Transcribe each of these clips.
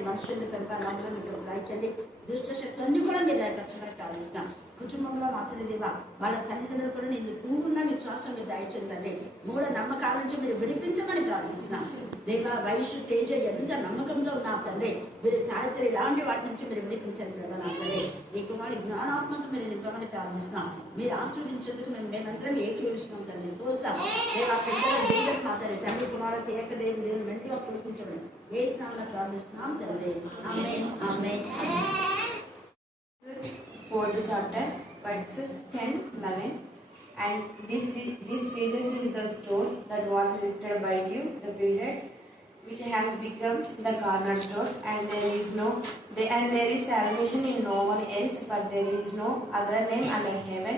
తండ్రి మనుషుల్ని పెంపాలి దాయించండి. దుష్ట శక్తులన్నీ కూడా మీరు దాయపరచడానికి ప్రారంభిస్తాం. కుటుంబంలో మాత్రమే దేవా వాళ్ళ తల్లిదండ్రులు కూడా నేను పూర్ణ విశ్వాసం మీరు దాయించండి. మూఢ నమ్మకాల నుంచి మీరు విడిపించమని ప్రార్థిస్తున్నాం దేవా. వయసు తేజ ఎంత నమ్మకంతో ఉన్నా తండ్రి మీరు చారిత్ర ఇలాంటి వాటి నుంచి మీరు విడిపించండి ప్రభా. నా తండ్రి ఈ కుమారి జ్ఞానాత్మక మీరు నింపమని ప్రార్థిస్తున్నాం. మీరు ఆశీర్వదించేందుకు మేమందరం ఏకీభవిస్తున్నాం తండ్రి. తోచాం దేవా పెద్దల మాత్రమే తండ్రి కుమారుడు ఏకదేవి దేవుని వెంటనే పిలిపించమని ఏ స్థానంలో ప్రార్థిస్తున్నాం తండ్రి. ఆమేన్ ఆమేన్. 4th chapter, verse 10, 11. And this Jesus is the stone that was lifted by you, the builders, which has become the cornerstone. And there is salvation in no one else, for there is no other name under heaven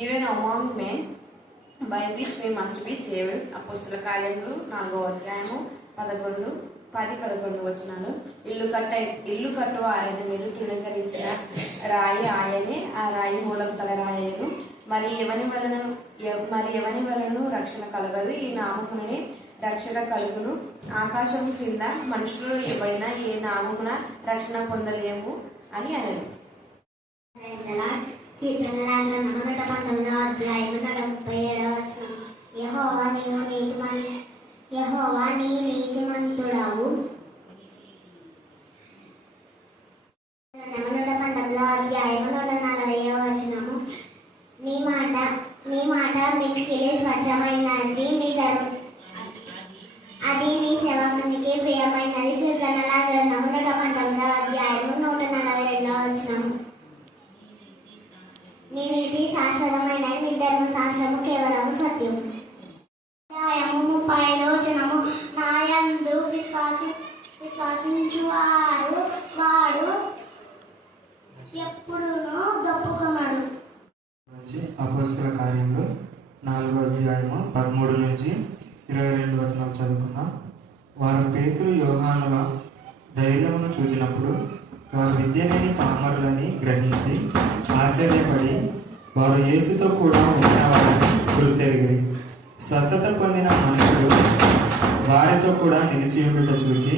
given among men by which we must be saved. అపోస్తల కార్యములు 4వ అధ్యాయము 10-11 వచనాలు. ఇల్లు కట్టు ఆయన మీరు తృణీకరించిన రాయి ఆయనే, ఆ రాయి మూలం తల రాయను. మరి ఎవని వలన రక్షణ కలగదు, ఈ నామమునే రక్షణ కలుగును. ఆకాశం కింద మనుషులు ఏవైనా ఏ నామమున రక్షణ పొందలేము అని అనరు. యెహోవా నీ నీతిమంతుడవు. 19వ అధ్యాయము 140వ వచనము. నీ మాట మిక్కిలి స్వచ్ఛమైనది, అది నీ సేవకునికి ప్రియమైనది. కీర్తనల గ్రంథము 19వ అధ్యాయము 142వ వచనము. నీ నీతి శాశ్వతమైనది, నీ ధర్మశాస్త్రము కేవలము సత్యం. 30వ వచనము. నాయందు విశ్వాసించువారు వాడు ఎప్పుడునూ దప్పుకొనడు. అపోస్తల కార్యంలో 4వ అధ్యాయము 13 నుంచి 22 వచనాలు చదువుకున్నాం. వారు పేతురు యోహానుల ధైర్యమును చూచినప్పుడు వారు విద్యలేని పామరులని గ్రహించి ఆశ్చర్యపడి వారు యేసుతో కూడా ఉన్నవారని గుర్తెరిగిరి. స్వస్థత పొందిన మనుషులు వారితో కూడా నిలిచి ఉండుట చూచి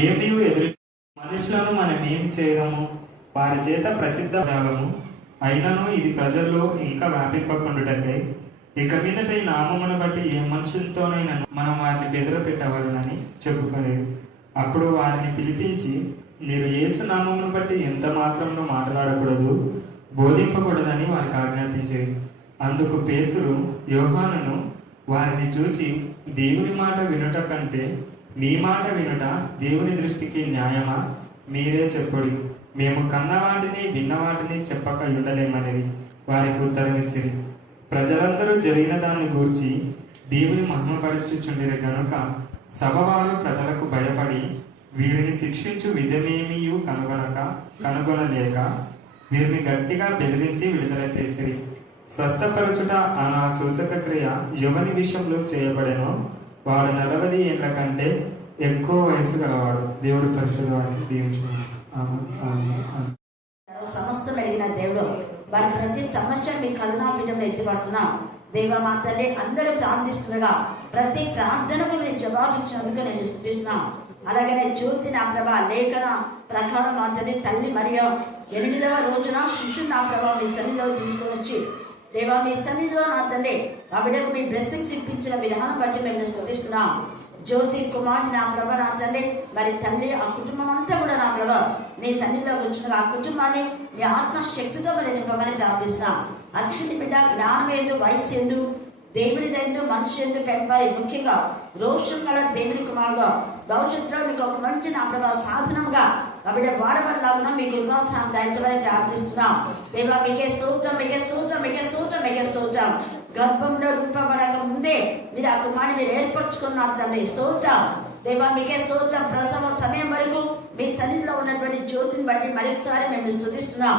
ఏమీ ఎదురు మనుషులను మనమేం చేయదము, వారి చేత ప్రసిద్ధ జాగము అయినను ఇది ప్రజల్లో ఇంకా వ్యాపింపకుండుటకై ఇక మీదట ఈ నామమును బట్టి ఏ మనుషులతోనైనా మనం వారిని బెదిరపెట్టవాలని చెప్పుకునేది. అప్పుడు వారిని పిలిపించి మీరు యేసు నామమును బట్టి ఎంత మాత్రంలో మాట్లాడకూడదు, బోధింపకూడదని వారికి ఆజ్ఞాపించేది. అందుకు పేతురు యోహానును వారిని చూసి దేవుని మాట వినుట కంటే మీ మాట వినుట దేవుని దృష్టికి న్యాయమా, మీరే చెప్పుడి. మేము కన్న వాటిని విన్న వాటిని చెప్పక ఉండలేమనేది వారికి ఉత్తరమిచ్చిరి. ప్రజలందరూ జరిగిన దాన్ని గూర్చి దేవుని మహిమపరచుచుండిరి గనుక సభవారు ప్రజలకు భయపడి వీరిని శిక్షించు విధమేమీ కనుగొనలేక వీరిని గట్టిగా బెదిరించి విడుదల చేసిరి. స్వస్థపరచుట అన్న సూచక క్రియ యువని విషయంలో చేయబడెను. వాడు 40 ఏళ్ల కంటే ఎక్కువ వయసు గలవాడు. దేవుడు పరిశుద్ధ వారికి దీవించుకున్నాడు. సమస్త కలిగిన దేవుడు వారి ప్రతి సమస్య మీ కరుణాపీఠంలో ఎత్తిపడుతున్నాం. దేవమాతలే అందరూ ప్రార్థిస్తుండగా ప్రతి ప్రార్థనకు నేను జవాబిచ్చినందుకు నేను స్తుతిస్తున్నాం. అలాగనే జ్యోతి నా ప్రభా లేఖన ప్రకారం మాత్రమే తల్లి మరియు 8వ రోజున శిశువు నా ప్రభా మీ సన్నిధిలో తీసుకొని వచ్చి దేవా మీ సన్నిధిలో నా తండ్రి ఆ బిడ్డకు మీ బ్లెస్సింగ్స్ ఇప్పించిన విధానం బట్టి మేము స్తుతిస్తున్నాం. జ్యోతి కుమార్ని నా ప్రభ నా తండ్రి మరి తల్లి ఆ కుటుంబం అంతా కూడా నా ప్రభ నీ సన్నిధిలో వచ్చిన ఆ కుటుంబాన్ని మీ ఆత్మశక్తితో మరి నింపమని ప్రార్థిస్తున్నాం. అక్షని బిడ్డ జ్ఞానం ఏందు, వయస్సు ఎందు, దేవుని దైందు, మనిషి ఎందు పెంపాలి. ముఖ్యంగా రోషం గల దేవుని కుమారుగా భవిష్యత్తులో మీకు ఒక మంచి నా ప్రభా సాధనంగా కాబట్టి వాడబడలాగున్నా మీకు విశ్వాసం దాయించమని ప్రార్థిస్తున్నాం. దేవా మీకే స్తోత్రం, మీకే స్తోత్రం, మీకే స్తోత్రం, మీకే స్తోత్రం. గర్భంలో రూపబడక ముందే మీరు ఆ కుమారుని మీరు ఏర్పరచుకున్నారు తండ్రి. స్తోత్రం దేవా మీకే స్తోత్రం. ప్రసవ సమయం వరకు మీ సన్నిధిలో ఉన్నటువంటి జ్యోతిని బట్టి మరొకసారి మేము స్తుతిస్తున్నాం.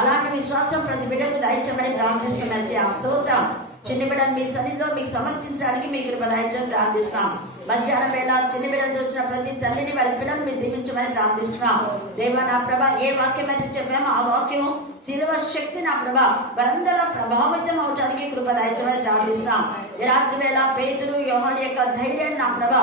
అలాంటి విశ్వాసం ప్రతి బిడ్డకు దయచమని ప్రార్థిస్తున్నాం. ఆ స్తోత్రం చిన్న బిడ్డలు మీ సన్నిధిలో మీకు సమర్పించడానికి మీకు కృప దయచేయమని ప్రార్థిస్తున్నాం. మధ్యాహ్నం వేళ చిన్న బిడ్డలు వచ్చిన ప్రతి తల్లిని వారి పిల్లలు మీరు దీవించమని ప్రార్థిస్తున్నాం. దేవా నా ప్రభ, ఏ వాక్యం అయితే చెప్పామో ఆ వాక్యము శిలువ శక్తి నా ప్రభ వారందరూ ప్రభావితం అవడానికి కృప దయచేయమని ప్రార్థిస్తున్నాం. ఈ రాత్రి వేళ పేతురు యోహాను యొక్క ధైర్యాన్ని నా ప్రభ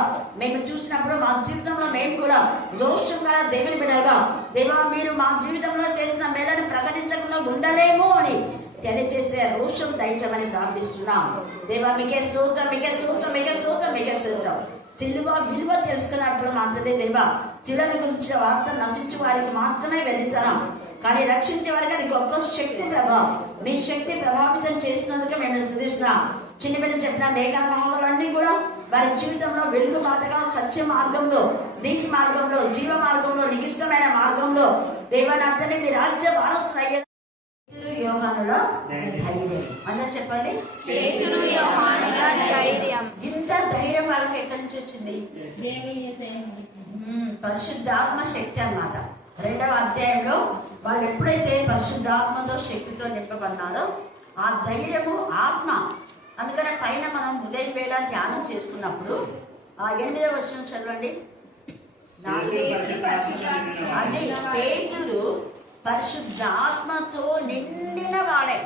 మేము చూసినప్పుడు మా జీవితంలో మేము కూడా దోషంగా దేవుని బిడ్డగా దేవా మీరు మా జీవితంలో చేసిన మేలను ప్రకటించకుండా ఉండలేము అని తెలియజేసే రోషం దయచేయమని ప్రార్థిస్తున్నాం. దేవా మీకే స్తోత్రం, మీకే స్తోత్రం, మీకే స్తోత్రం, మీకే స్తోత్రం. సిలువ విలువ తెలుసుకున్నప్పుడు మాత్రమే దేవా శిలువ గురించిన వార్త నశించే వారికి మాత్రమే వెళ్తాం, కానీ రక్షించే వారికి అది గొప్ప శక్తి ప్రభావం. మీ శక్తి ప్రభావితం చేసినందుకు మేము స్తుతిస్తున్నాం. చిన్న బిడ్డ చెప్పిన లేఖన భాగాలన్నీ కూడా వారి జీవితంలో వెలుగు బాటగా సత్య మార్గంలో, నీతి మార్గంలో, జీవ మార్గంలో, నికిష్టమైన మార్గంలో దేవానాథని మీ రాజ్య వారసులు అయ్యే యోహానులో ధైర్యం. అందరూ చెప్పండి, ఇంత ధైర్యం వాళ్ళకి ఎక్కడి నుంచి వచ్చింది? పరిశుద్ధాత్మ శక్తి అన్నమాట. 2వ అధ్యాయంలో వాళ్ళు ఎప్పుడైతే పరిశుద్ధాత్మతో శక్తితో నింపబడినారో ఆ ధైర్యము ఆత్మ. అందుకనే పైన మనం ఉదయం వేళ ధ్యానం చేసుకున్నప్పుడు ఆ 8వ వచనం చదవండి. అది పేతురు పరిశుద్ధాత్మతో నిండిన వాడే.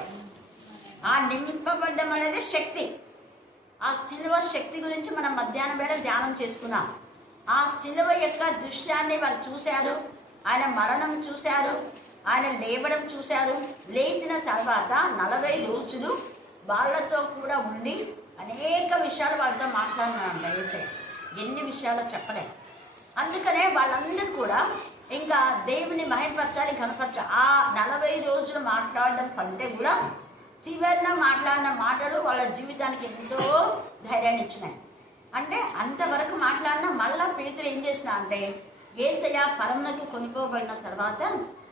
ఆ నింపబడ్డం అనేది శక్తి. ఆ శిలువ శక్తి గురించి మనం మధ్యాహ్నం వేళ ధ్యానం చేసుకున్నాం. ఆ శిలువ యొక్క దృశ్యాన్ని వాళ్ళు చూశారు, ఆయన మరణం చూశారు, ఆయన లేవడం చూశారు. లేచిన తర్వాత 40 రోజులు వాళ్ళతో కూడా ఉండి అనేక విషయాలు వాళ్ళతో మాట్లాడినారంట యేసయ్య. ఎన్ని విషయాలు చెప్పలే. అందుకనే వాళ్ళందరూ కూడా ఇంకా దేవుని మహిమపరచాలి, కనపరచాలి. ఆ 40 రోజులు మాట్లాడడం కంటే కూడా చివరిన మాట్లాడిన మాటలు వాళ్ళ జీవితానికి ఎంతో ధైర్యాన్ని ఇచ్చినాయి. అంటే అంతవరకు మాట్లాడిన మళ్ళా పేతురు ఏం చేసిన అంటే యేసయ్య పరమునకు కొనుక్కోబడిన తర్వాత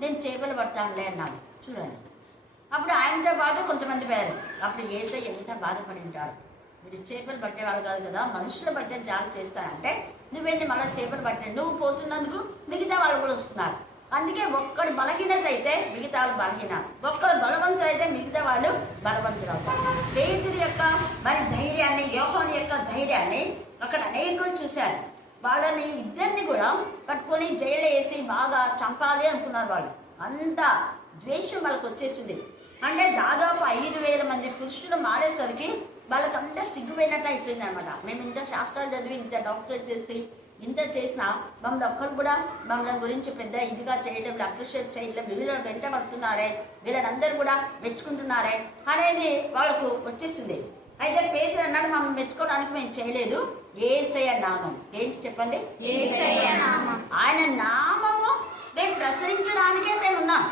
నేను చేపలు పడతానులే అన్నాడు. చూడండి, అప్పుడు ఆయనతో పాటు కొంతమంది పోయారు. అప్పుడు యేసయ్య ఎంత బాధపడి ఉంటాడు. మీరు చేపలు పట్టేవాళ్ళు కాదు కదా, మనుషులు పట్టే జాలు చేస్తారంటే నువ్వేంది మళ్ళీ చేపలు పట్టే, నువ్వు పోతున్నందుకు మిగతా వాళ్ళు కూడా వస్తున్నారు. అందుకే ఒక్కడు బలహీనత అయితే మిగతా వాళ్ళు బలహీన, ఒక్కడు బలవంతులు అయితే మిగతా వాళ్ళు బలవంతులు అవుతారు. పేతురు యొక్క మరి ధైర్యాన్ని, యోహాను యొక్క ధైర్యాన్ని అక్కడ అనేకులు చూశారు. వాళ్ళని ఇద్దరిని కూడా పట్టుకొని జైలు వేసి బాగా చంపాలి అనుకున్నారు. వాళ్ళు అంత ద్వేషం వాళ్ళకి వచ్చేసింది. అంటే దాదాపు 5,000 మంది పురుషులు మారేసరికి వాళ్ళకంతా సిగ్గుపోయినట్టు అయిపోయింది అనమాట. మేము ఇంత శాస్త్రాలు చదివి, ఇంత డాక్టరేట్ చేసి, ఇంత చేసినా మమ్మల్ని ఒక్కరు కూడా మమ్మల్ని గురించి పెద్ద ఇదిగా చేయడం, అప్రిషియేట్ చేయడం, వీళ్ళు వెంట పడుతున్నారే, వీళ్ళందరూ కూడా మెచ్చుకుంటున్నారే అనేది వాళ్ళకు వచ్చేసింది. అయితే పేతురు అన్నాడు, మమ్మల్ని మెచ్చుకోవడానికి మేము చేయలేదు, యేసయ్య నామం. ఏంటి చెప్పండి? ఆయన నామము మేము ప్రచురించడానికే మేము ఉన్నాం.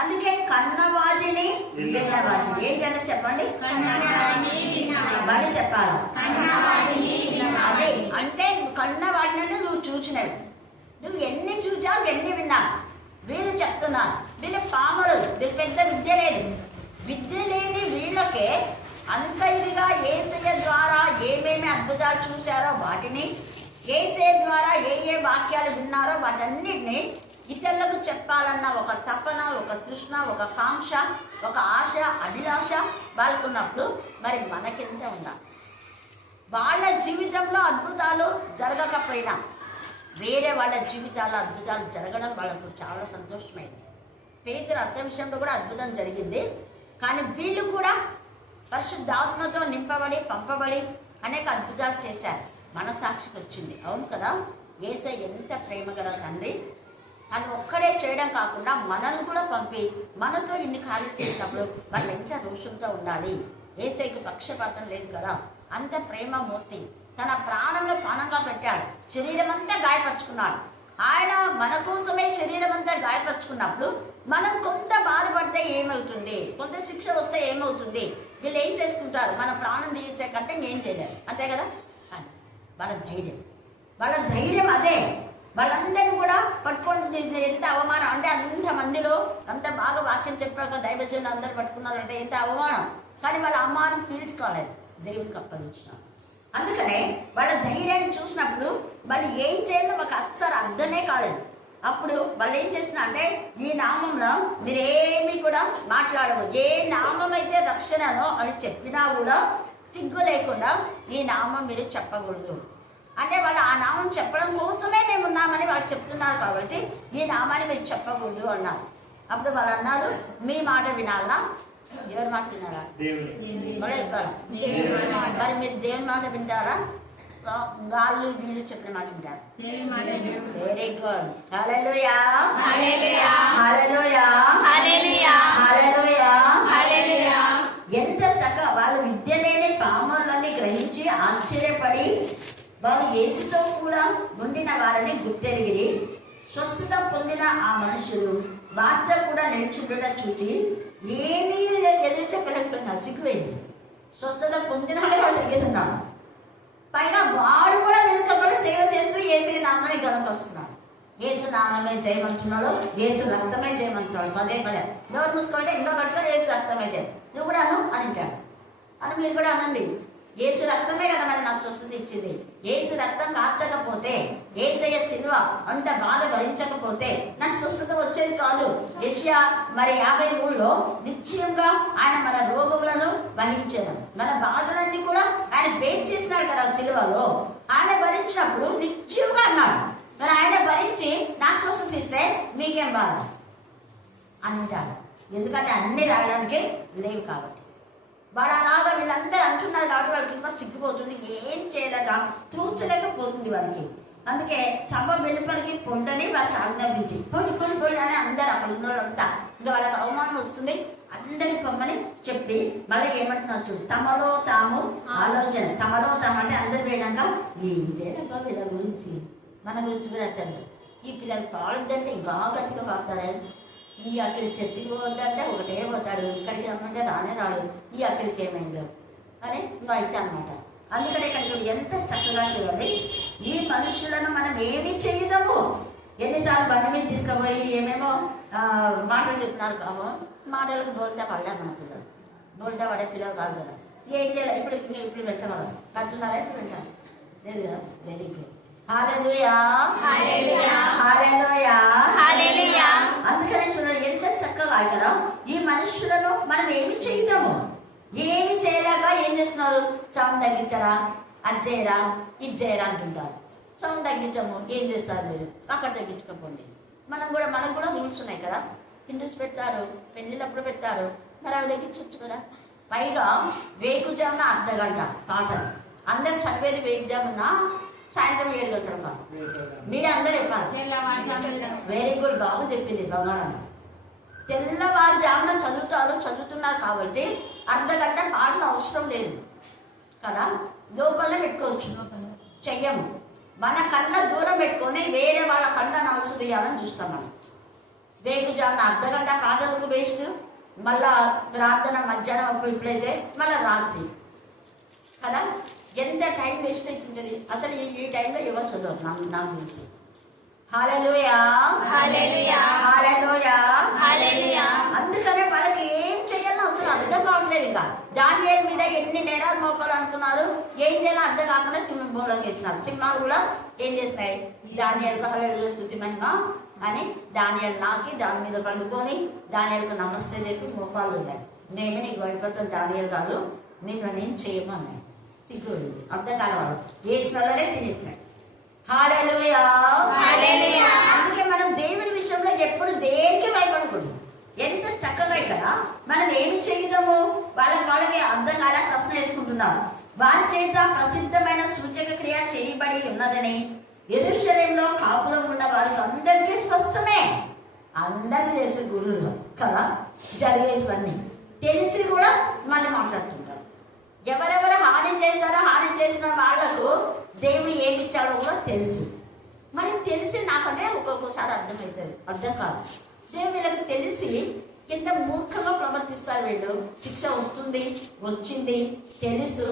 అందుకే కన్నవాజిని విన్నవాజిని ఏంటంటే చెప్పండి, వాడిని చెప్పాలా? అదే అంటే కన్నవాడిని నువ్వు చూసినవి, నువ్వు ఎన్ని చూచావు, ఎన్ని విన్నావు. వీళ్ళు చెప్తున్నారు, వీళ్ళు పామరులు, వీళ్ళు పెద్ద విద్య లేదు. విద్య లేని వీళ్ళకే అంత ఇదిగా యేసయ్య ద్వారా ఏమేమి అద్భుతాలు చూశారో వాటిని, యేసయ్య ద్వారా ఏ వాక్యాలు విన్నారో వాటన్నిటిని ఇతరులకు చెప్పాలన్న ఒక తపన, ఒక తృష్ణ, ఒక కాంక్ష, ఒక ఆశ, అభిలాష వాళ్ళకున్నప్పుడు మరి మనకెంత ఉండాలి? వాళ్ళ జీవితంలో అద్భుతాలు జరగకపోయినా వేరే వాళ్ళ జీవితాల్లో అద్భుతాలు జరగడం వాళ్ళకు చాలా సంతోషమైంది. పేతురు అర్థ విషయంలో కూడా అద్భుతం జరిగింది. కానీ వీళ్ళు కూడా పరిశుద్ధాత్మతో నింపబడి పంపబడి అనేక అద్భుతాలు చేశారు. మనసాక్షికి వచ్చింది. అవును కదా, యేసయ్య ఎంత ప్రేమగల తండ్రి. తను ఒక్కడే చేయడం కాకుండా మనల్ని కూడా పంపి మనతో ఇన్ని కార్యాలు చేసినప్పుడు మనం ఎంత రోషంతో ఉండాలి. యేసయ్యకు పక్షపాతం లేదు కదా, అంత ప్రేమమూర్తి. తన ప్రాణంలో ప్రాణంగా పెట్టాడు, శరీరం అంతా గాయపరుచుకున్నాడు. ఆయన మన కోసమే శరీరం అంతా గాయపరుచుకున్నప్పుడు మనం కొంత బాధపడితే ఏమవుతుంది, కొంత శిక్ష వస్తే ఏమవుతుంది, వీళ్ళు ఏం చేసుకుంటారు, మన ప్రాణం తీయించే కంటే ఏం చేయలేరు, అంతే కదా. అది వాళ్ళ ధైర్యం అదే. వాళ్ళందరూ కూడా పట్టుకొని ఎంత అవమానం అంటే అంతమందిలో అంత బాగా వాక్యం చెప్పాక దైవజనులు అందరూ పట్టుకున్నారంటే ఎంత అవమానం. కానీ వాళ్ళ అవమానం ఫీల్ కాలేదు, దేవునికి అప్పగించినారు. అందుకనే వాళ్ళ ధైర్యాన్ని చూసినప్పుడు వాళ్ళు ఏం చేయాలో మాకు అస్సలు అర్థమే కాలేదు. అప్పుడు వాళ్ళు ఏం చేస్తున్నా అంటే ఈ నామంలో మీరేమీ కూడా మాట మాట్లాడవు. ఏ నామం అయితే రక్షణనో అది చెప్పినా కూడా సిగ్గు లేకుండా ఈ నామం మీరు చెప్పకూడదు. అంటే వాళ్ళు ఆ నామం చెప్పడం కోసమే మేము ఉన్నామని వాళ్ళు చెప్తున్నారు కాబట్టి ఈ నామాన్ని మీరు చెప్పకూడదు అన్నారు. అప్పుడు వాళ్ళు అన్నారు, మీ మాట వినాలా? ఎవరి మాట వినాలా? మరి మీరు దేవుని మాట వింటారా? వాళ్ళు వీళ్ళు చెప్పిన మాట వింటారు. Very good. Hallelujah, hallelujah, hallelujah, hallelujah, hallelujah. ఎంత చక్కగా వాళ్ళు విద్య లేని పామరులని గ్రహించి ఆశ్చర్యపడి వాళ్ళు యేసుతో కూడా ఉండిన వారిని గుర్తెరిగి స్వస్థత పొందిన ఆ మనుషులు వార్త కూడా నిలిచిపోయిన చూచి ఏమీ ఎదురు చెప్పలేకపోయినారు. సిగ్గుపోయింది. స్వస్థత పొందిన వాళ్ళు ఎదురున్నాడు. పైన వాడు కూడా వీళ్ళతో కూడా సేవ చేస్తూ యేసు నామాన్ని గణపరుస్తున్నాడు. యేసు నామమే చేయమంటున్నాడు, యేసు రక్తమే చేయమంటున్నాడు. పదే పదే నోరు మూసుకోండి, ఇంకా పట్టుకో, యేసు రక్తమే చేయ, నువ్వు కూడా అను అని అంటాడు. అని మీరు కూడా అనండి, యేసు రక్తమే కదా మరి నాకు స్వస్థత ఇచ్చింది. యేసు రక్తం కార్చకపోతే, యేసయ్య శిలువ అంత బాధ భరించకపోతే నాకు స్వస్థత వచ్చేది కాదు. యెషయా మరి 53లో నిశ్చయంగా ఆయన మన రోగములను వహించాడు, మన బాధలన్నీ కూడా ఆయన బేర్ చేసినాడు కదా శిలువలో. ఆయన భరించినప్పుడు నిశ్చయంగా అన్నాడు, మరి ఆయన భరించి నాకు స్వస్థత ఇస్తే మీకేం బాధ అంటాడు. ఎందుకంటే అన్ని రాయడానికి లేవు కాబట్టి. వాడు అలాగా వీళ్ళందరూ అంటున్నారు కాబట్టి వాళ్ళకి ఇంకా సిగ్గిపోతుంది, ఏం చేయలేక తూచలేకపోతుంది వారికి. అందుకే సభ వెలుపలికి పొండని వాళ్ళకి ఆజ్ఞాపించి పొడి పొడి పొడి అని అందరు అక్కడ ఉన్న వాళ్ళంతా ఇంకా వాళ్ళకి అవమానం వస్తుంది. అందరి పొమ్మని చెప్పి మళ్ళీ ఏమంటున్నారు చూడు, తమలో తాము ఆలోచన. తమలో తాము అంటే అందరు పోయినాక ఏం చేయలేక వీళ్ళ గురించి మన గురించి కూడా అర్థం. ఈ పిల్లలు పాడుద్దంటే ఇంకా గట్టిగా పాడతారే. ఈ అక్కడికి చర్చికి పోవద్దంటే ఒకటే పోతాడు, ఇక్కడికి రమ్మంటే రానే రాడు. ఈ అక్కడికి ఏమైందో అని ఇంకా ఇచ్చా అనమాట. అందుకనే ఇక్కడ చూడు ఎంత చక్కగా చూడండి. ఈ మనుషులను మనం ఏమి చేయదాము. ఎన్నిసార్లు బండి మీద తీసుకుపోయి ఏమేమో మాటలు చెప్తున్నారు కామో, మాటలకు బోల్తా పడ్డారు మన పిల్లలు. బోల్తా పడే పిల్లలు కాదు కదా. ఏం చేయాలి ఇప్పుడు పెట్టవాలి కట్టున్నారా? ఇప్పుడు పెట్టాలి లేదు కదా. Very good. Hallelujah, hallelujah, hallelujah, hallelujah. అందుకనే చూడండి ఎంత చక్కగా ఇక్కడ ఈ మనుషులను మనం ఏమి చేయదాము. ఏమి చేయలేక ఏం చేస్తున్నారు, సౌండ్ తగ్గించరా, అది చేయరా, ఇది చేయరా అంటుంటారు. సౌండ్ తగ్గించము, ఏం చేస్తారు మీరు, అక్కడ తగ్గించుకోండి. మనకు కూడా రూల్స్ ఉన్నాయి కదా. హిందూస్ పెడతారు, పెళ్ళిళ్ళప్పుడు పెడతారు, మరి అవి తగ్గించవచ్చు కదా. పైగా వేకుజామున అర్ధగంట పాటలు. అందరు చదివేది వేకుజామున సాయంత్రం 7 గంటల కాదు. మీరే అందరు చెప్పాలి. Very good. బాబు చెప్పింది బంగారం. తెల్లవారుజామున చదువుతున్నారు కాబట్టి అర్ధగంట పాటలు అవసరం లేదు కదా. లోపలనే పెట్టుకోవచ్చు. చెయ్యము. మన కళ్ళ దూరం పెట్టుకొని వేరే వాళ్ళ కళ్ళ నవసు తీయాలని చూస్తాం మనం. వేకుజామున అర్ధగంట పాటలకు వేస్ట్. మళ్ళా ప్రార్థన మధ్యాహ్నం ఇప్పుడైతే మళ్ళీ రాత్రి కదా. ఎంత టైం వేస్ట్ అవుతుంటుంది అసలు. ఈ టైంలో ఎవరు చదవరు నాకు తెలిసి. హల్లెలూయా, హల్లెలూయా, హల్లెలూయా, హల్లెలూయా. అందుకనే వాళ్ళకి ఏం చేయాలో అసలు అర్థం కావట్లేదు. ఇంకా దానియేలు మీద ఎన్ని నేరాలు మోపాలు అనుకున్నారు, ఏం చేయాలో అర్థం కాకుండా సింహంలోకి వేసినారు. సింహాలు కూడా ఏం చేసినాయి, దానియేలుకు హల్లెలూయా స్తుతి మహిమ అని దానియేలు నాకి దాని మీద పండుకొని దానియేలుకు నమస్తే చెప్పి మోపాలు ఉన్నాయి. మేమే నీకు భయపడతాం దానియేలు కాదు, మేము నేను చేయము అన్నాయి. సిగ్గు అర్థం కాని వాళ్ళు వేసినోళ్ళనే తినేసినాడు. హల్లెలూయా, హల్లెలూయా. అందుకే మనం దేవుని విషయంలో ఎప్పుడు దేనికి భయపడకూడదు. ఎంత చక్కగా ఇక్కడ మనం ఏమి చేయదాము. వాళ్ళకి అర్థం కాలే ప్రశ్న వేసుకుంటున్నారు. వారి చేత ప్రసిద్ధమైన సూచక క్రియ చేయబడి ఉన్నదని యెరూషలేములో కాపురం ఉన్న వారికి అందరికీ స్పష్టమే. అందరికీ తెలుసు గురువులు కదా జరిగేవన్నీ తెలిసి కూడా మళ్ళీ మాట్లాడుతుంటారు. ఎవరెవరు హాని చేశారో హాని చేసిన వాళ్లకు దేవుడు ఏమిచ్చాడో కూడా తెలుసు. మరి తెలిసి నాకు అదే ఒక్కొక్కసారి అర్థమవుతుంది, అర్థం కాదు. దేవుడు వీళ్ళకి తెలిసి కింద మూర్ఖంగా ప్రవర్తిస్తారు. వీళ్ళు శిక్ష వచ్చింది తెలుసు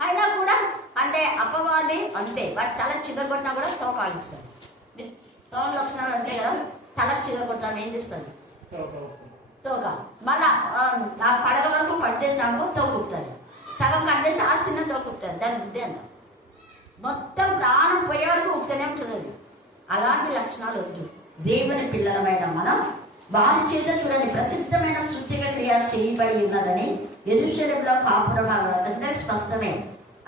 అయినా కూడా అంటే అపవాది అంతే. వాటి తల చిదరగొట్టినా కూడా తోకాడిస్తారు. పవన్ లక్షణాలు అంతే కదా. తల చిదరగొట్టాము ఏం చేస్తారు, తోక. మళ్ళా ఆ పడగ వరకు పట్టేసినాము తోకుతారు. సగం కట్టేసి ఆ చిన్న తోకుతారు. దాని బుద్ధి అంట. మొత్తం ప్రాణం పోయే వరకు ఉప్పుతూనే ఉంటుంది. అలాంటి లక్షణాలు వద్దు. దేవుని పిల్లలమైన మనం వారి చేత చూడండి ప్రసిద్ధమైన సూచక క్రియ చేయబడి ఉన్నదని యెరూషలేములో కాపురం అందరికి స్పష్టమే.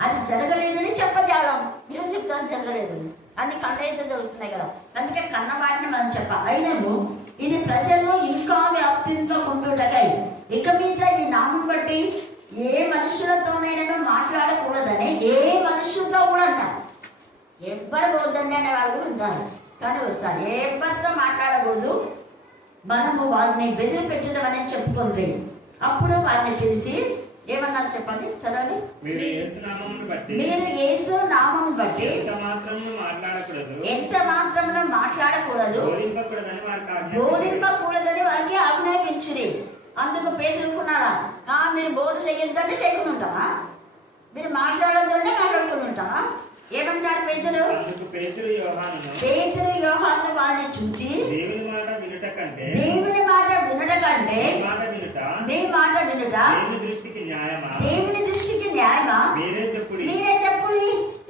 అది జరగలేదని చెప్పజాలం. నేను చెప్తాను జరగలేదు, అన్ని కళ్ళైతే జరుగుతున్నాయి కదా, అందుకే కన్నవాటిని మనం చెప్పాలి. అయినను ఇది ప్రజల్లో ఇంకా వ్యాప్తితో ఉంటుండగా ఇక మీద ఈ నామం బట్టి ఏ మనుషులతోనైనా మాట్లాడకూడదని ఏ మనుషులతో కూడా అంటారు. ఎవ్వరు పోద్దండి అనే వాళ్ళు కూడా ఉంటారు, కానీ వస్తారు. ఎవరితో మాట్లాడకూడదు. మనము వారిని బెదిరి పెట్టడం అనేది చెప్పుకోండి. అప్పుడు వారిని పిలిచి ఏమన్నారు చెప్పండి, చదవండి. మీరు యేసు నామమును బట్టి ఎంత మాత్రమున మాట్లాడకూడదు, బోధింపకూడదని వారికి ఆజ్ఞాపించింది. అందుకు పేదలుకున్నాడా, మీరు బోధ చేయొద్దంటే చేయకుండా ఉంటామా, మీరు మాట్లాడొద్దంటే మాట్లాడుకుని ఉంటామా? ఏమంటాడు పేతురు? యోహాను వారిని చూచి దేవుని మాట వినుట కంటే మీ మాట వినుట దేవుని దృష్టికి న్యాయమా? మీరే చెప్పుడు.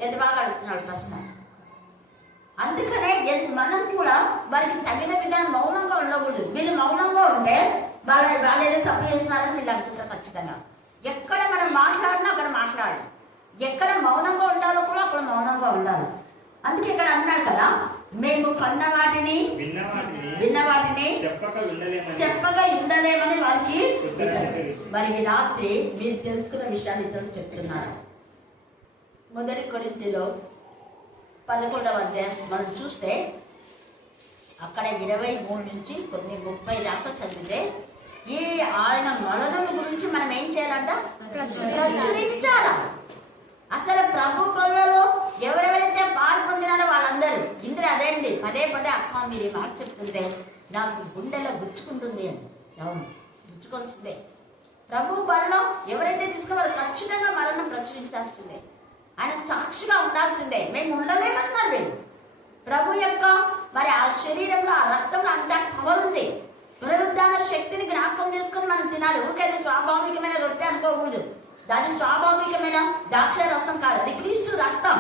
ఎంత బాగా అడుగుతున్నాడు ప్రశ్న. అందుకనే మనం కూడా వారికి తగిన విధానం మౌనంగా ఉండకూడదు. వీళ్ళు మౌనంగా ఉంటే వాళ్ళు ఏదో తప్పు చేస్తున్నారని వీళ్ళు అనుకుంటారు ఖచ్చితంగా. ఎక్కడ మనం మాట్లాడినా అక్కడ మాట్లాడాలి, ఎక్కడ మౌనంగా ఉండాలో కూడా అక్కడ మౌనంగా ఉండాలి. అందుకే ఇక్కడ అన్నాడు కదా, మేము కన్న వాటిని విన్న వాటిని చెప్పగా ఉండలేమని వారికి. మరి రాత్రి మీరు తెలుసుకున్న విషయాన్ని ఇతరులు చెప్తున్నారు. 1 కొరింథీయులు 11వ అధ్యాయం మనం చూస్తే అక్కడ 23 నుంచి కొన్ని 30 దాకా చదివితే ఈ ఆయన మరణం గురించి మనం ఏం చేయాలంట? ప్రచురించాల. అసలు ప్రభు బలలో ఎవరెవరైతే పాలు పొందినారో వాళ్ళందరూ ఇంద్ర అదేంది పదే అక్క మీరు ఈ మాట చెప్తుంటే నాకు గుండెలో గుచ్చుకుంటుంది అని. అవును, గుచ్చుకోవాల్సిందే. ప్రభు బలలో ఎవరైతే తీసుకున్నారో ఖచ్చితంగా మరణం ప్రచురించాల్సిందే, ఆయనకు సాక్షిగా ఉండాల్సిందే. మేము ఉండలేమన్నారు వీళ్ళు. ప్రభు యొక్క మరి ఆ శరీరంలో ఆ రక్తంలో అంత పవర్ ఉంది. పునరుద్ధాన శక్తిని జ్ఞాపకం చేసుకుని మనం తినాలి. ఊరికైతే స్వాభావికమైన రొట్టె అనుకోకూడదు. దాని స్వాభావికమైన ద్రాక్ష రసం కాదు, అది క్రీస్తు రక్తం.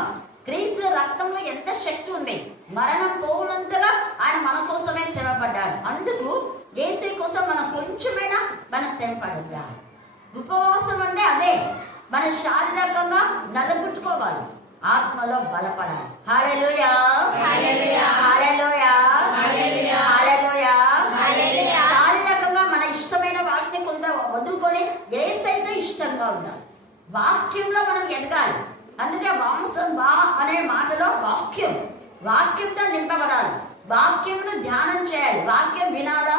క్రీస్తు రక్తంలో ఎంత శక్తి ఉంది. మరణం పోవునంతగా ఆయన మన కోసమే శ్రమ పడ్డాడు. అందుకు యేసయ్య కోసం మనం కొంచెమైనా మనం శ్రమ పడాలి. ఉపవాసం అంటే అదే, మన శారీరకంగా నలపుట్టుకోవాలి, ఆత్మలో బలపడాలి. హల్లెలూయా, హల్లెలూయా, హల్లెలూయా, హల్లెలూయా, హల్లెలూయా. శారీరకంగా మన ఇష్టమైన వాటిని కొంత వదులుకొని యేసయ్యతో ఇష్టంగా ఉండాలి. వాక్యంలో మనం ఎదగాలి. అందుకే వాంసం వా అనే మాటలో వాక్యంతో నింపబడాలి. వాక్యంను ధ్యానం చేయాలి. వాక్యం వినాలా,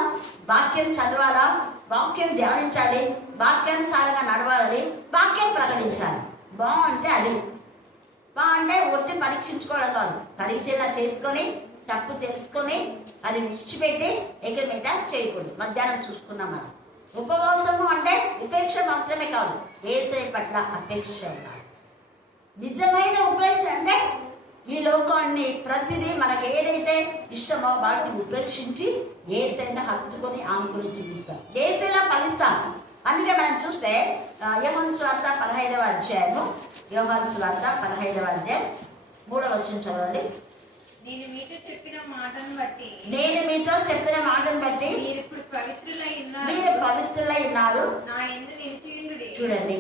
వాక్యం చదవాలా, వాక్యం ధ్యానించాలి, వాక్యానుసారంగా నడవాలి, వాక్యం ప్రకటించాలి. అంటే అది అంటే ఒట్టి పరీక్షించుకోవడం కాదు. పరీక్షలా చేసుకొని తప్పు తెలుసుకొని అది విడిచిపెట్టి ఎగమిట చేయకూడదు. మధ్యాహ్నం చూసుకున్నాం మనం. ఉపవాసము అంటే ఉపేక్ష మాత్రమే కాదు, యేసయ్య పట్ల అపేక్ష ఉండాలి. నిజమైన ఉపేక్ష అంటే ఈ లోకాన్ని ప్రతిదీ మనకు ఏదైతే ఇష్టమో వాటిని ఉపేక్షించి యేసయ్యను హత్తుకొని ఆనుకుని జీవిస్తాం, యేసయ్యలా ఫలిస్తాం. అందుకే మనం చూస్తే యోహాను సువార్త 15వ అధ్యాయము, యోహాను సువార్త 15వ అధ్యాయం 3వ వచనం చదవండి. నేను మీతో చెప్పిన మాటను బట్టి మీరు పవిత్రులై ఉన్నారు. చూడండి,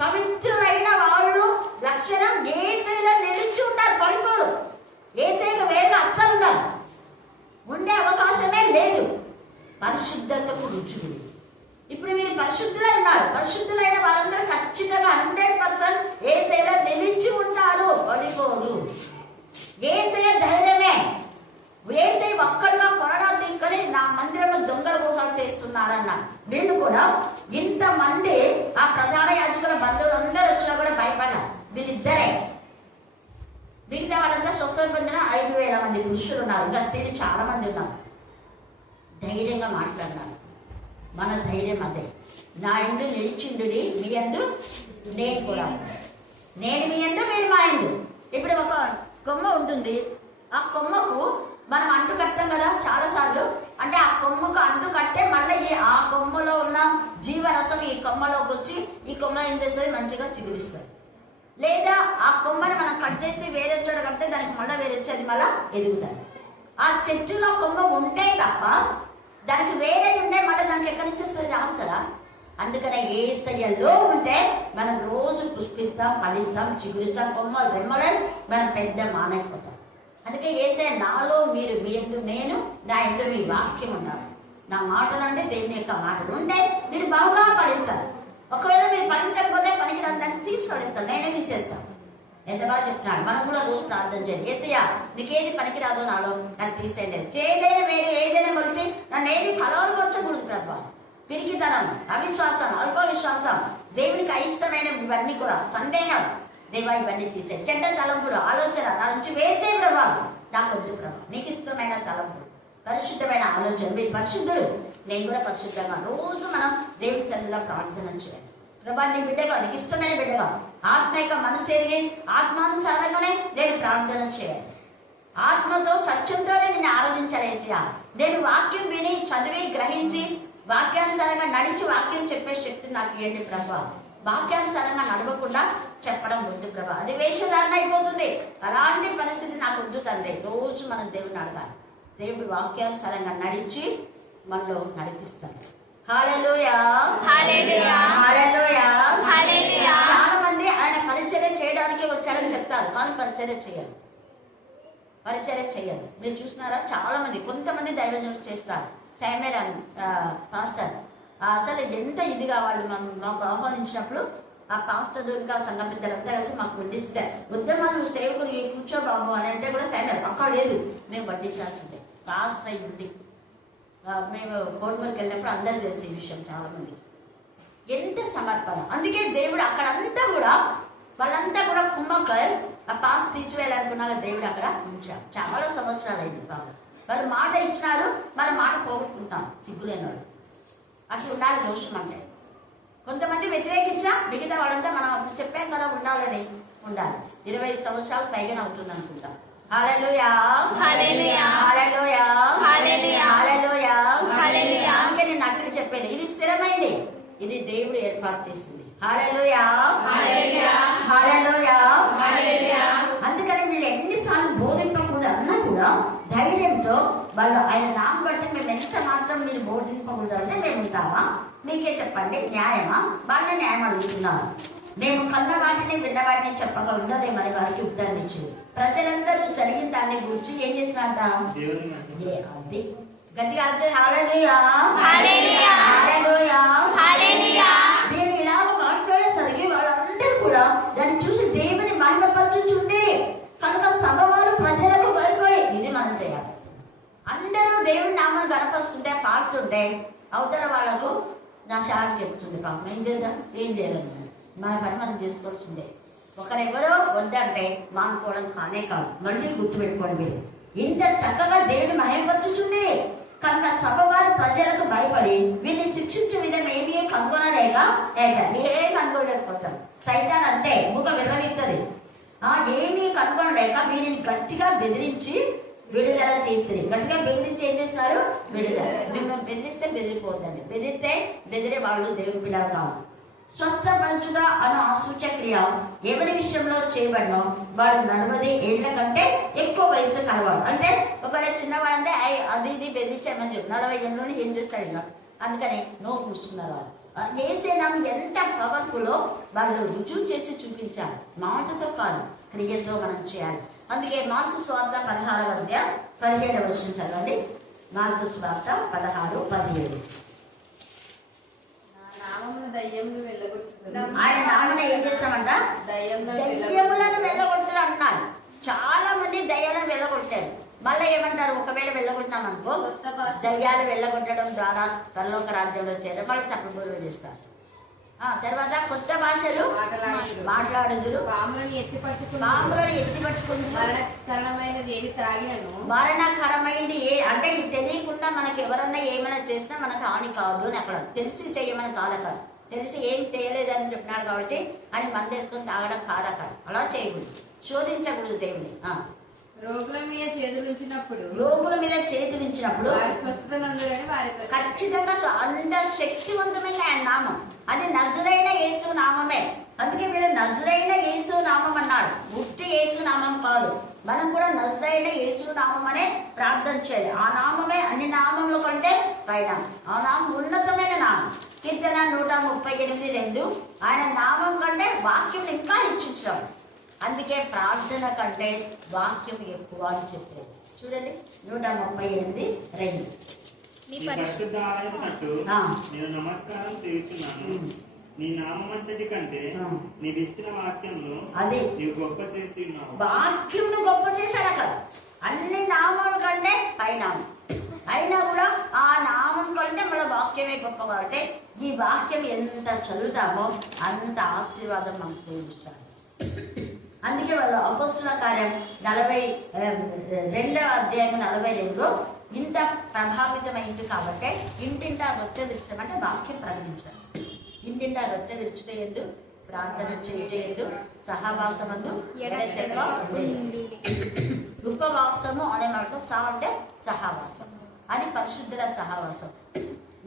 పవిత్రులైన వాళ్ళు లక్షణం యేసయ్యలో నిలిచి ఉంటారు, పడిపోరు. యేసయ్యకు వేరే అచ్చలు ఉంటారు, ఉండే అవకాశమే లేదు. పరిశుద్ధతకు రుచులు. ఇప్పుడు మీరు పరిశుద్ధులై ఉన్నారు. పరిశుద్ధులైన వారందరూ ఖచ్చితంగా 100% యేసయ్యలో నిలిచి ఉంటారు, పడిపోరు. యేసయ్య ధైర్యమే. యేసయ్య ఒక్కడుగా కొరడాలు తీసుకొని నా మందిరంలో దొంగల మోసాలు చేస్తున్నారన్న. వీళ్ళు కూడా ఇంతమంది ఆ ప్రధాన యాజకుల బంధువులు అందరూ వచ్చినా కూడా భయపడ్డారు. వీళ్ళిద్దరే. మిగతా వాళ్ళంతా స్వస్థత పొందిన 5,000 మంది పురుషులు ఉన్నారు, ఇంకా స్త్రీలు చాలా మంది ఉన్నారు. ధైర్యంగా మాట్లాడినారు. మన ధైర్యం అదే. నా ఇందు నిలిచిండుడి, మీ యందు నేను కూడా, నేను మీ యందు మీరు మా యందు. ఇప్పుడు ఒక కొమ్మ ఉంటుంది, ఆ కొమ్మకు మనం అంటు కట్టాం కదా చాలాసార్లు. అంటే ఆ కొమ్మకు అంటు కట్టే మళ్ళీ ఆ కొమ్మలో ఉన్న జీవరసం ఈ కొమ్మలోకి వచ్చి ఈ కొమ్మ ఏం చేస్తుంది, మంచిగా చిగురిస్తుంది. లేదా ఆ కొమ్మని మనం కట్ చేసి వేరే చోట కడితే దానికి మళ్ళీ వేరే వచ్చి అది మళ్ళీ ఎదుగుతుంది. ఆ చెట్టులో కొమ్మ ఉంటే తప్ప దానికి వేరే ఉంటే మళ్ళీ దానికి ఎక్కడి నుంచి వస్తుంది రాదు కదా. ఆ అందుకనే యేసయ్యలో ఉంటే మనం రోజు పుష్పిస్తాం, ఫలిస్తాం, చిగురిస్తాం, కొమ్మలు రెమ్మలై మనం పెద్ద మానైపోతాం. అందుకే యేసయ్య నాలో మీరు, మీ యందు నేను, నా యందు మీ వాక్యం ఉండాలి. నా మాటలు అంటే దేవుని యొక్క మాటలు ఉంటే మీరు బాగా ఫలిస్తారు. ఒకవేళ మీరు ఫలించకపోతే పనికిరాని తీసి ఫలిస్తాను, నేనే తీసేస్తాను. ఎంత బాగా చెప్తున్నాడు. మనం కూడా రోజు ప్రార్థన చేయాలి. యేసయ్య నీకేది పనికిరాదో నాలో నాకు తీసేయండి. ఏదైనా వేరే ఏదైనా మలిచి నన్ను ఏది కలవరపరచకూడదు ప్రభా. పిరికితనం, అవిశ్వాసం, అల్ప విశ్వాసం, దేవునికి అయిష్టమైన ఇవన్నీ కూడా సందేహం, దేవా ఇవన్నీ తీసే చెడ్డ తలంపులు, ఆలోచన నా నుంచి వేసే ప్రభా. నాకు వద్దు ప్రభా, నీకు ఇష్టమైన తలంపులు, పరిశుద్ధమైన ఆలోచన. మీరు పరిశుద్ధులు, నేను కూడా పరిశుద్ధంగా రోజు మనం దేవుడి సన్నిధిలో ప్రార్థన చేయాలి. ప్రభా నీ బిడ్డగా, నీకు ఇష్టమైన బిడ్డగా, ఆత్మీక మనసు ఎరిగి ఆత్మానుసారంగానే నేను ప్రార్థన చేయాలి. ఆత్మతో సత్యంతోనే నేను ఆరాధించాలి యేసయ్యా. నేను వాక్యం విని చదివి గ్రహించి వాక్యానుసారంగా నడిచి వాక్యం చెప్పే శక్తి నాకు ఇవ్వండి ప్రభా. వాక్యానుసారంగా నడవకుండా చెప్పడం వద్దు ప్రభా, అది వేషధారణ అయిపోతుంది. అలాంటి పరిస్థితి నాకు వద్దు తండ్రి. రోజు మనం దేవుడిని అడగాలి. దేవుడు వాక్యానుసారంగా నడిచి మనలో నడిపిస్తాడు. హల్లెలూయా, హల్లెలూయా, హల్లెలూయా, హల్లెలూయా. చాలా మంది ఆయన పరిచర్య చేయడానికి వచ్చారని చెప్తారు, కానీ పరిచర్య చేయాలి. పరిచర్య చేయాలి. మీరు చూసినారా, చాలా మంది, కొంతమంది దైవజనులు చేస్తారు. సైమేల్ అని పాస్టర్ అసలు ఎంత ఇదిగా వాళ్ళు మాకు ఆహ్వానించినప్పుడు ఆ పాస్టర్ ఇంకా సంఘ పెద్దలంతా కలిసి మాకు వడ్డిస్తే ఉద్యమాలు సేవకులు కూర్చోబాబు అని అంటే కూడా సైమేల్ పక్కా లేదు, మేము వడ్డించాల్సిందే. పాస్టర్ అయి ఉంది. మేము కోడిమూరికి వెళ్ళినప్పుడు అందరూ తెలిసే ఈ విషయం. చాలా మంది ఎంత సమర్పణ. అందుకే దేవుడు అక్కడంతా కూడా వాళ్ళంతా కూడా కుమ్మకాయ ఆ పాస్ తీసివేయాలనుకున్నాక దేవుడు అక్కడ ఉంచారు. చాలా సంవత్సరాలు అయింది బాగా. వాళ్ళు మాట ఇచ్చినారు, మన మాట పోగొట్టుకుంటాం, సిగ్గులేనాడు. అట్లా ఉండాలి దోషం అంటే. కొంతమంది వ్యతిరేకించినా మిగతా వాళ్ళంతా మనం అప్పుడు చెప్పాం కదా ఉండాలని ఉండాలి. 25 సంవత్సరాలు పైగానే అవుతుంది అనుకుంటాం. హల్లెలూయా, హల్లెలూయా, హల్లెలూయా, హల్లెలూయా, హల్లెలూయా, హల్లెలూయా. అందుకే నేను అక్కడ చెప్పాను, ఇది స్థిరమైంది, ఇది దేవుడు ఏర్పాటు చేసింది. హల్లెలూయా, హల్లెలూయా, హల్లెలూయా, హల్లెలూయా. అందుకని వీళ్ళు ఎన్నిసార్లు బోధింపకూడదు అన్నా కూడా ధైర్యంతో వాళ్ళు ఆయన నామం బట్టి మేము ఎంత మాత్రం మీరు బోధింపకూడదు అంటే మేము ఉంటామా? మీకే చెప్పండి, న్యాయమా? వాళ్ళ న్యాయం అడుగుతున్నారు. మేము కన్న వాటిని విన్న వాటిని చెప్పగా ఉండదే మరి వారికి ఉత్తరం ఇచ్చింది. ప్రజలందరూ జరిగిన దాన్ని గురించి ఏం చేసినారంట? అది గట్టిగా అంటే హల్లెలూయా, హల్లెలూయా, హల్లెలూయా, హల్లెలూయా. నేను ఇలా మాట్లాడేసరికి వాళ్ళందరూ కూడా దాన్ని చూసి దేవుని మహిమపరచుచుండే కనుక సభ వారు ప్రజలకు భయపడి ఇది మనం చేయాలి. అందరూ దేవుడి నామాన్ని గనపరుస్తుంటే పాడుతుంటే అవతల వాళ్ళకు నా షాట్ చెప్తుంది. పాపం ఏం చేద్దాం, ఏం చేయలేము, మన పని మనం చేసుకోవాల్సిందే. ఒకరెవరో వద్దంటే మానుకోవడం కానే కాదు. మళ్ళీ గుర్తుపెట్టుకోండి, మీరు ఇంత చక్కగా దేవుని మహిమపరచుచుంది కనుక సభ వారు ప్రజలకు భయపడి వీళ్ళని శిక్షించే విధం ఏమీ కనుగొనలేక ఏం కనుగొనలేకపోతారు. సైతాన్ అంతే, ముఖ విర్రవీగుతుంది. ఏమీ కనుగొనలేక వీరిని గట్టిగా బెదిరించి విడుదల చేసి, గట్టిగా బెదిరించి ఏం చేస్తారు? విడుదల. మిమ్మల్ని బెదిరిస్తే బెదిరిపోద్దండి, బెదిరితే బెదిరే వాళ్ళు దేవుని పిల్లలు కాదు. స్వస్థపరచుగా అను ఆసూచక్రియ ఎవరి విషయంలో చేయబడినో వారు 40 ఏళ్ల కంటే ఎక్కువ వయసు కలవాడు. అంటే ఒకవేళ చిన్నవాడంటే అది ఇది బెదిరించామని చెప్పి 40 ఏళ్ళలోనే ఏం చేస్తాడు ఇంకా. అందుకని నో కూర్చున్నారు వాళ్ళు. ఏసేనా ఎంత పవర్ఫుల్లో వాళ్ళు రుజువు చేసి చూపించాలి. మాటతో కాదు, క్రియతో మనం చేయాలి. అందుకే మార్కు సువార్త 16:17 చదవండి. మార్కు సువార్త 16:17. ఆయన నామన ఏం చేస్తామంట? దయ్యములను వెళ్ళగొడతారు అంటున్నారు. చాలా మంది దయ్యాలను వెళ్ళగొట్టారు. మళ్ళీ ఏమంటారు? ఒకవేళ వెళ్ళగొట్టాం అనుకో, దయ్యాలు వెళ్ళగొట్టడం ద్వారా పరలోక రాజ్యంలో చేరారు, మళ్ళీ చక్కబోలు చేస్తారు. తర్వాత కొత్త భాషలు మాట్లాడుదురు, పాములను ఎత్తి పట్టుకుని మరణకరమైనది ఏది త్రాగినను, మరణకరమైనది అంటే ఇది తెలియకుండా మనకి ఎవరన్నా ఏమైనా చేసినా మనకు హాని కాదు అని అక్కడ తెలిసి చేయమని కాదు. అక్కడ తెలిసి ఏం చేయలేదని చెప్పినాడు కాబట్టి అని మందేసుకొని తాగడం కాదు. అక్కడ అలా చేయకూడదు, శోధించకూడదు దేవుని. రోగుల మీద చేతులుంచినప్పుడు ఖచ్చితంగా అంత శక్తివంతమైన ఆయన నామం, అది నజరైన యేసు నామమే. అందుకే వీళ్ళు నజరైన యేసు నామం అన్నాడు, ఉట్టి యేసు నామం కాదు. మనం కూడా నజరైన యేసు నామం అనే ప్రార్థన చేయాలి. ఆ నామమే అన్ని నామంలో కంటే పైన, ఆ నామం ఉన్నతమైన నామం. కీర్తన కీర్తన 138:2 ఆయన నామం కంటే వాక్యం ఇంకా హెచ్చించాడు. అందుకే ప్రార్థన కంటే వాక్యం ఎక్కువ అని చెప్పారు. చూడండి 138:2. నీ పరిశుద్ధ ఆలయమునట్టు నేను నమస్కారం చేయుచున్నాను. నీ నామమంతటి కంటే నీవిచ్చిన వాక్యమును అది నీవు గొప్ప చేసి ఉన్నావు. వాక్యమును గొప్ప చేశాడు కదా. అన్ని నామం కంటే పైనామం అయినా కూడా ఆ నామం కంటే మన వాక్యమే గొప్ప. కాబట్టి ఈ వాక్యం ఎంత చదువుతామో అంత ఆశీర్వాదం మనకు తెలుస్తాడు. అందుకే వాళ్ళు అపోస్తుల కార్యం 42:42 ఇంత ప్రభావితమైంది. కాబట్టి ఇంటింటా రొట్టె విరుచడం అంటే వాక్యం ప్రకటించాలి. ఇంటింటా రొట్టె విరుచుటయందు ప్రార్థన చేయుటయందు సహవాసమందు ఎడతెగక ఉండుడి. ఉపవాసము అనే మాటలో అంటే సహవాసం. అది పరిశుద్ధుల సహవాసం,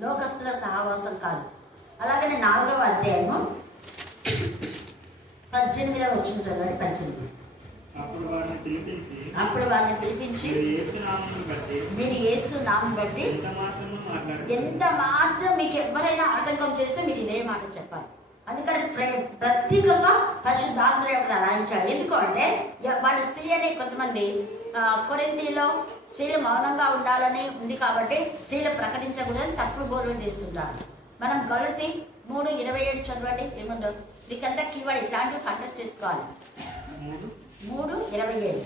లోకస్తుల సహవాసం కాదు. అలాగనే 4వ అధ్యాయము 18వ వచనం చదవండి. 18. అప్పుడు వారిని పిలిపించి మీరు యేసు నామం బట్టి ఎంత మాత్రం మీకు ఎవరైనా ఆటంకం చేస్తే మీరు ఇదే మాట చెప్పాలి. అందుకని ప్రత్యేకంగా పరిశుద్ధాత్ముడు అక్కడ రాయించాడు. ఎందుకంటే వాడి స్త్రీ అనే కొంతమంది కొరింథీలో స్త్రీలు మౌనంగా ఉండాలని ఉంది కాబట్టి స్త్రీలు ప్రకటించకూడదని తప్పుడు బోధన చేస్తుంటారు. మనం గలతీ 3:27 చదవండి. ఏముందో మీకంతా కీవర్డ్ ఇట్లాంటివి కండక్ట్ చేసుకోవాలి. 3:27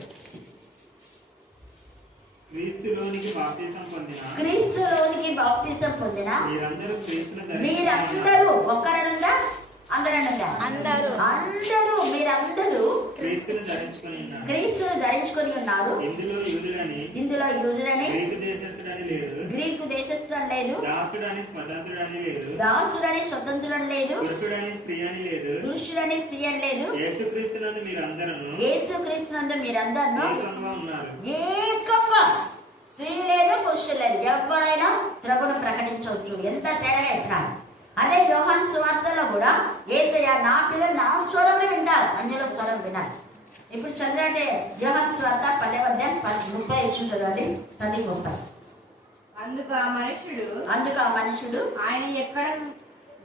క్రీస్తులోనికి బాప్తిసం పొందిన మీరందరూ ఒక్కరనుగా అందరూ మీరందరూ క్రీస్తును ధరించుకొని ఉన్నారు. ఇందులో యూదులని గ్రీకు దేశస్థులని లేదు, దాసుడని స్వతంత్రులని లేదు, పురుషుడని స్త్రీ అని లేదు, యేసుక్రీస్తునందు మీరందరూ ఏకంగా స్త్రీ లేదు పురుషులు లేదు, ఎవరైనా ప్రభును ప్రకటించవచ్చు. ఎంత తేడా చెప్పినారు. అదే యోహాను సువార్తలో కూడా యేసయ్య నా పిల్లలు నా స్వరం వింటారు, అన్యుల స్వరం వినాలి. ఇప్పుడు చదివంటే యోహాను సువార్త 10:30 చదవండి. 10:30. అందుకు ఆ మనుషుడు ఆయన ఎక్కడ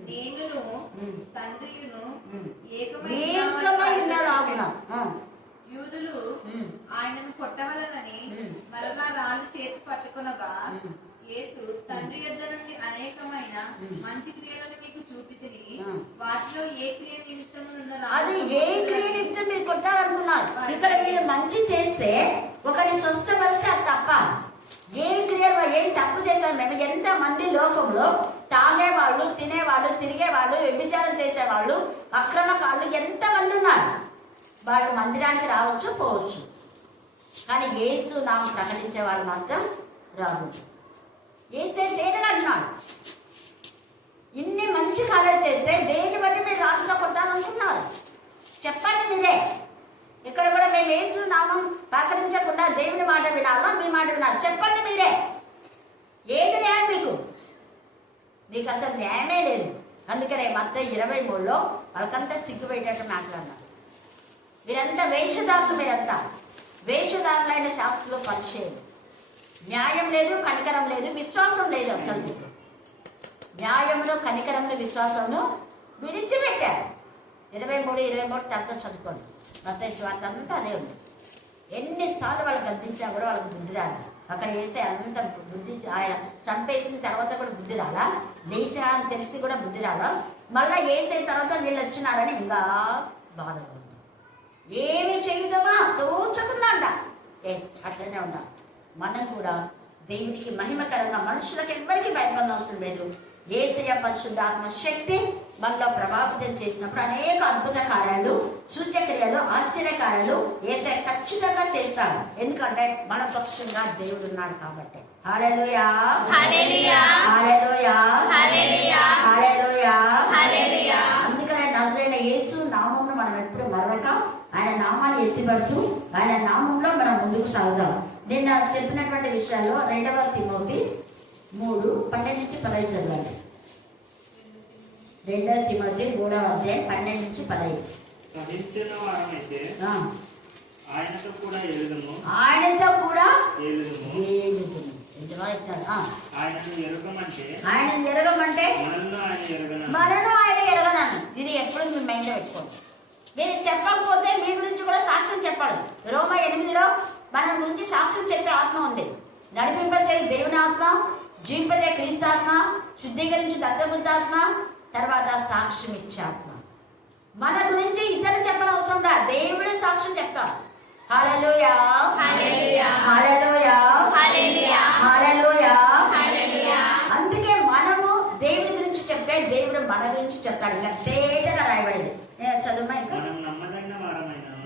నేనును తండ్రియును ఏకమై ఉన్నారు ఆగున్నాం. యూదులు ఆయనను కొట్టవలనని మరలా రాళ్ళు చేతి పట్టుకొనగా యేసు తండ్రి యొద్ద నుండి అనేకమైన మంచి క్రియలను మీకు చూపితిని, వాటిలో ఏ క్రియ నిమిత్తం అది ఏ క్రియ నిమిత్తం మీరు కొట్టాలనుకున్నారు. ఇక్కడ మీరు మంచి చేస్తే ఒకరి స్వస్థపరిస్తే అది తప్ప. ఏ క్రియ ఏ తప్పు చేశారు? మేము ఎంత మంది లోకంలో తాగేవాళ్ళు, తినేవాళ్ళు, తిరిగేవాళ్ళు, వ్యభిచారం చేసేవాళ్ళు, అక్రమకాళ్ళు ఎంతమంది ఉన్నారు. వాళ్ళు మందిరానికి రావచ్చు పోవచ్చు, కానీ యేసు నామం ప్రకటించే వాళ్ళు మాత్రం రావచ్చు. యేసే దేనిని అంటున్నాడు? ఇన్ని మంచి కార్యాలు చేస్తే దేని బట్టి మీరు రాజులో కొట్టాలనుకున్నారు? చెప్పండి మీరే. ఇక్కడ కూడా మేము యేసు నామం ప్రకటించకుండా దేవుని మాట వినాలా మీ మాట వినాలి? చెప్పండి మీరే. ఏది న్యాయం మీకు? మీకు అసలు న్యాయమే లేదు. అందుకనే మత్తయి 23లో వాళ్ళకంతా సిగ్గుపెట్టేట్టు మాట్లాడినారు. మీరంతా వేషధారులు, మీరంతా వేషధారులైన శాస్త్రులు, పరిచయం. న్యాయం లేదు, కనికరం లేదు, విశ్వాసం లేదు. అసలు న్యాయమును, కనికరమును, విశ్వాసమును విడిచిపెట్టారు. 23 తర్వాత చదువుకోండి. మత్తయి సువార్త అంతా అదే ఉంది. ఎన్నిసార్లు వాళ్ళకి గద్దించినా కూడా వాళ్ళకి బుద్ధి రాదు. అక్కడ వేస్తే అంత బుద్ధి, ఆయన చంపేసిన తర్వాత కూడా బుద్ధి రాలా, లేచా అని తెలిసి కూడా బుద్ధి రాలా. మళ్ళీ వేసే తర్వాత వీళ్ళు వచ్చినారని ఇంకా బాధగా ఉంది. ఏమి చేయుదమా తోచకుందంట. ఎస్, అట్లనే ఉండాలి. మనం కూడా దేవునికి మహిమకరంగా, మనుషులకు ఎవరికి భయపడిన అవసరం లేదు. యేసయ్య పరిశుద్ధాత్మ శక్తి మనలో ప్రభావితం చేసినప్పుడు అనేక అద్భుత కార్యాలు, సూచక్రియలు, ఆశ్చర్యకార్యాలు యేసయ్య ఖచ్చితంగా చేస్తాడు. ఎందుకంటే మన పక్షంగా దేవుడు ఉన్నాడు కాబట్టి. హల్లెలూయా, hallelujah, hallelujah, hallelujah, hallelujah, hallelujah. అందుకనే నజరేయుడైన యేసు నామమును మనం ఎప్పుడు మరవక ఆయన నామాన్ని ఎత్తిపడుతూ ఆయన నామంలో మనం ముందుకు సాగుదాం. నేను చెప్పినటువంటి విషయాల్లో 2వ తిమోతి 3:12-15 చదవండి. 2వ తిమోతి 3వ అధ్యాయం 12-15. ఆయనతో కూడా ఏలుదుము. ఆయనను ఎరగమంటే మనలో ఆయన ఎరగనను. ఇది ఎప్పుడు మీ మైండ్లో పెట్టుకోండి. మీరు చెప్పకపోతే మీ గురించి కూడా సాక్ష్యం చెప్పాలి. రోమా 8లో మన గురించి సాక్ష్యం చెప్పే ఆత్మ ఉంది. నడిపింపచే దేవుని ఆత్మ, జీవింపజే క్రీస్తాత్మ, శుద్ధీకరించి దత్తబుద్ధాత్మ, తర్వాత సాక్ష్యం ఇచ్చే ఆత్మ. మన గురించి ఇతరులు చెప్పడం అవసరం రా, దేవుడే సాక్ష్యం చెప్తారు. హల్లెలూయా, హల్లెలూయా, హల్లెలూయా, హల్లెలూయా, హల్లెలూయా, హల్లెలూయా. అందుకే మనము దేవుని గురించి చెప్తే దేవుడు మన గురించి చెప్తాడు. ఇంకా తేటగా రాయబడింది. చదువు.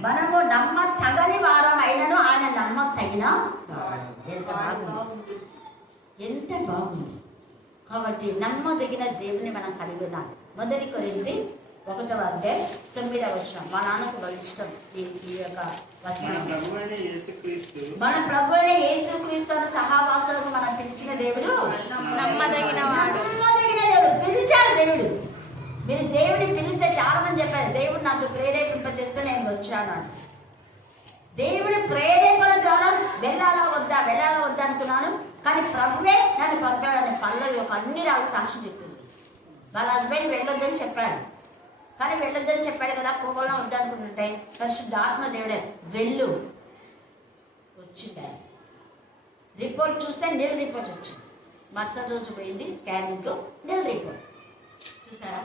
మనము నమ్మతగని వారం అయినను ఆయన నమ్మతగిన. ఎంత బాగుంది. కాబట్టి నమ్మదగిన దేవుని మనం కలిగి ఉన్నాం. 1 కొరింథీ 1:9 మా నాన్నకు బలిష్టం ఈ యొక్క వచనం. మన ప్రభు అయిన యేసుక్రీస్తు సహవాసులకు మనం పిలిచిన దేవుడు నమ్మదగిన దేవుడు. పిలిచాడు దేవుడు. మీరు దేవుడిని పిలిస్తే చాలా మంది చెప్పారు, దేవుడు నాకు ప్రేరేపింప చేస్తే నేను వచ్చాను. దేవుడి ప్రేరేపణ ద్వారా వెళ్ళాలా వద్దా అనుకున్నాను, కానీ ప్రభువే నన్ను పంపాడని పల్లవి ఒక అన్ని రావు సాక్ష్యం చెప్పింది. వాళ్ళ హస్బెండ్ వెళ్ళొద్దని చెప్పాడు, కానీ వెళ్ళొద్దని చెప్పాడు కదా, కోపంలో వద్దనుకుంటుంటే పరిశుద్ధాత్మ దేవుడే వెళ్ళు వచ్చింది. రిపోర్ట్ చూస్తే నీళ్ళు రిపోర్ట్ వచ్చింది. మరుసటి రోజు పోయింది స్కానింగ్, నీళ్ళు రిపోర్ట్ చూసారా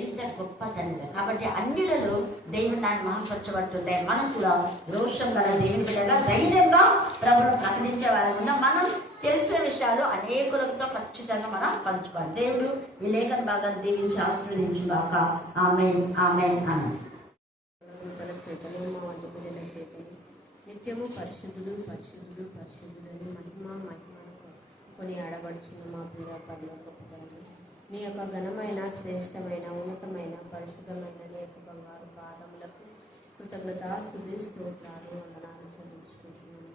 ఎంత గొప్ప తండ్రి. కాబట్టి అన్నిలలో దేవుడు నాన్ని మహపరచబడుతుంది. మనం కూడా రోషం గల దేవుని బిడ్డగా ధైర్యంగా ప్రభుత్వం ప్రకటించే వారకుండా మనం తెలిసిన విషయాలు అనేకులతో ఖచ్చితంగా మనం పంచుకోవాలి. దేవుడు ఈ లేఖన భాగాన్ని దీవించి ఆశీర్వదించుగాక. ఆమేన్, ఆమేన్, ఆమేన్. నిత్యము పరిశుద్ధుడు పరిశుద్ధుడు పరిశుద్ధుడని మహిమలకు కొని ఆడబడుచున్న మా ప్రియ పరలోకపు తండ్రి, నీ యొక్క ఘనమైన శ్రేష్టమైన ఉన్నతమైన పరిశుద్ధమైన నీ యొక్క బంగారు పాదములకు కృతజ్ఞత స్తుతి స్తోత్రాలు వందనాలు చెల్లించుకుంటున్నాను.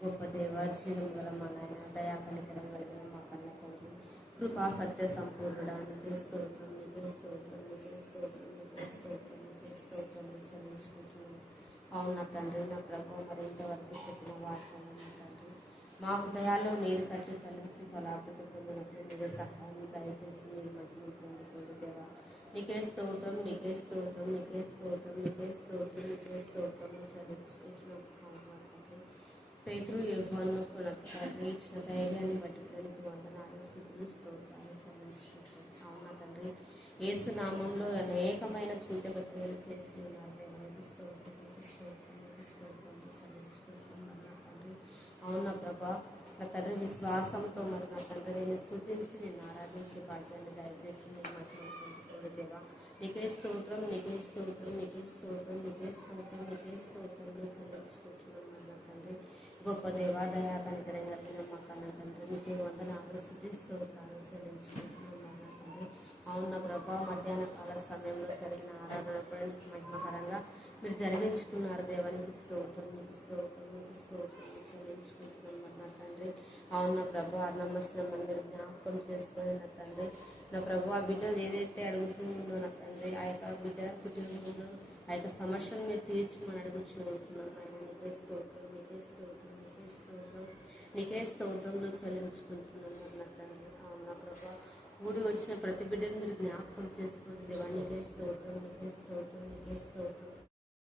గొప్ప దేవ, జీవం గల మా నాయన, దయా కనికరం కలిగిన మా కన్న తండ్రి, కృపా సత్య సంపూర్ణుడా, నీకే స్తోత్రం, నీకే స్తోత్రం, నీకే స్తోత్రం, నీకే స్తోత్రం, నీకే స్తోత్రం చెల్లించుకుంటున్నాను. అవునా తండ్రి, నా ప్రభు మరి ఇంతవరకు చెప్పిన వాక్యాలను నా తండ్రి మా హృదయాల్లో నీరు కట్టి కలిగించి ఫలాభివృద్ధి పొందినట్లు మీరే సహాయం దయచేసి మీరు మధ్యలో పొందుకోండి దేవా. నీకే స్తోత్రం, నీకే స్తోత్రం, నీకే స్తోత్రం, నీకే స్తోత్రం, నీకే స్తోత్రం చెల్లించుకుంటున్నాం. పేతురు యోహాను తండ్రి ఇచ్చిన ధైర్యాన్ని బట్టి నీకు వందనాలు, స్తుతులు, స్తోత్రాలు చెల్లించుకుంటున్నాం. అవునా తండ్రి, యేసు నామంలో అనేకమైన సూచక క్రియలు చేసి ఉన్నారు దేవానికి స్తోత్రం, స్తోత్రం, స్తోత్రం చెల్లించుకుంటున్నాం తండ్రి. అవునా ప్రభా, నా తండ్రి విశ్వాసంతో మరి నా తండ్రి నేను స్తుతించి నేను ఆరాధించే భాగ్యాన్ని దయచేసి నేను మాట్లాడుకుంటున్నాను దేవా. నీకే స్తోత్రం, నీకే స్తోత్రం, నీకే స్తోత్రం, నీకే స్తోత్రం, నీకే స్తోత్రం చెల్లించుకుంటున్నాం నా తండ్రి. గొప్ప దేవా, దయా కనికరం కలిగిన మా కన్న తండ్రి, నీకే వందనాలు, స్తుతి స్తోత్రాలు చెల్లించుకుంటున్నాం నా తండ్రి. అవునా ప్రభా, మధ్యాహ్న కాల సమయంలో జరిగిన ఆరాధన కూడా నీకు మహిమకరంగా మీరు జరిగించుకున్నారు దేవానికి స్తోత్రం, నీకు స్తోత్రం, నీకు స్తోత్రం చెల్లించుకుంటున్నాం నా తండ్రి. అవునా ప్రభా, అన్నమని మీరు జ్ఞాపకం చేసుకొని నా తండ్రి, నా ప్రభు ఆ బిడ్డ ఏదైతే అడుగుతుందో నా తండ్రి, ఆ యొక్క బిడ్డ కుటుంబంలో ఆ యొక్క సమస్యను మీరు తీర్చుమని అడుగుచుకుంటున్నాం ఆయన. నీకే స్తోత్రం, నీకే స్తోత్రం, నీకే స్తోత్రం, నీకే స్తోత్రంలో చెల్లించుకుంటున్నాం నా తండ్రి. అవునా ప్రభా, కూడి వచ్చిన ప్రతి బిడ్డను మీరు జ్ఞాపకం చేసుకుంటుంది దేవా. నీకే స్తోత్రం, నీకే స్తోత్రం, నీకే స్తోత్రం